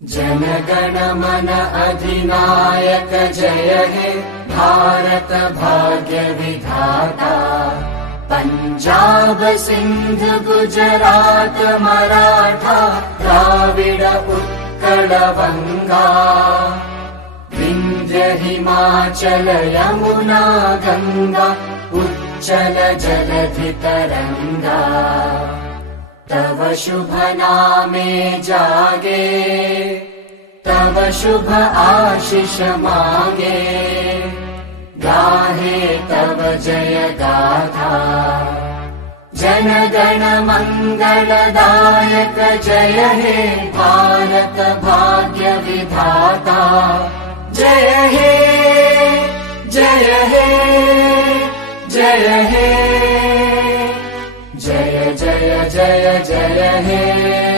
जन मन अधिनायक जय हे भारत भाग्य विधाता। पंजाब सिंध गुजरात मराठा द्राविड उत्कल बंगा। विंध्य हिमाचल यमुना गंगा उच्चल जलधि तरंगा। तव शुभ नामे जागे तव शुभ आशीष मांगे। गाहे तव जय गाथा जन गण मंगलदायक जय हे भारत भाग्य विधाता। जय हे जय हे जय हे जय जय जय जय हे।